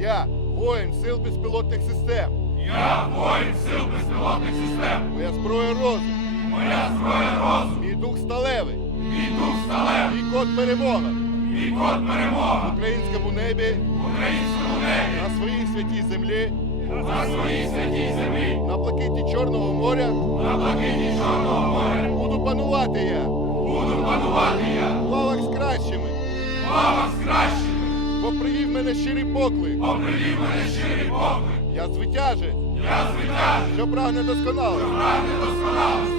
Я воїн сил безпілотних систем. Я воїн сил безпілотних систем. Моя зброя розум. Моя зброя розум. Мій дух сталевий. Мій дух сталевий. Мій код перемога. Мій код перемога. В українському небі. В українському небі. На своїй святій землі. На своїй святій землі. На блакиті Чорного моря. На блакиті Чорного моря. Буду панувати я. Буду панувати Бо привів мене щирий поклик. Бо привів мене щирий поклик. Я звитяжець, Я звитяжу. що прагне досконалості. Прагне досконалості.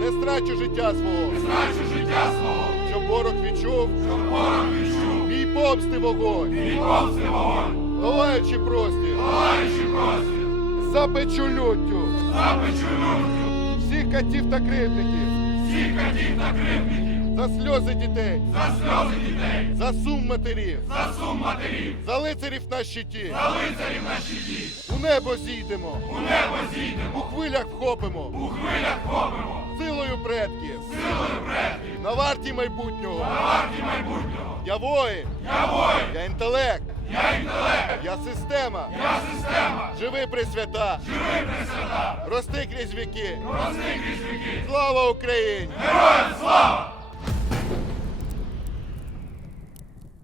Не страчу життя свого, Не Страчу життя свого. щоб ворог відчув Щоб ворог відчув. мій помсти вогонь, Мій повсти вогонь. долаючи простір, Палаючи простір. запечу люттю Запечу люттю. всіх катів та кривдників, Всіх катів та кривдників. за сльози дітей, За сльози дітей. За сум матерів, За сум матерів. за лицарів на щиті. За лицарів на щиті. У небо зійдемо, У небо у хвилях вхопимо, У хвилях хопимо. силою предків, Силою предків. на варті майбутнього. На варті майбутнього. Я воїн, Я воїн. я інтелект, Я інтелект. я система. Я система. Живи присвята, Живи пресвята. рости крізь віки. Прости крізь віки. Слава Україні! Героям слава!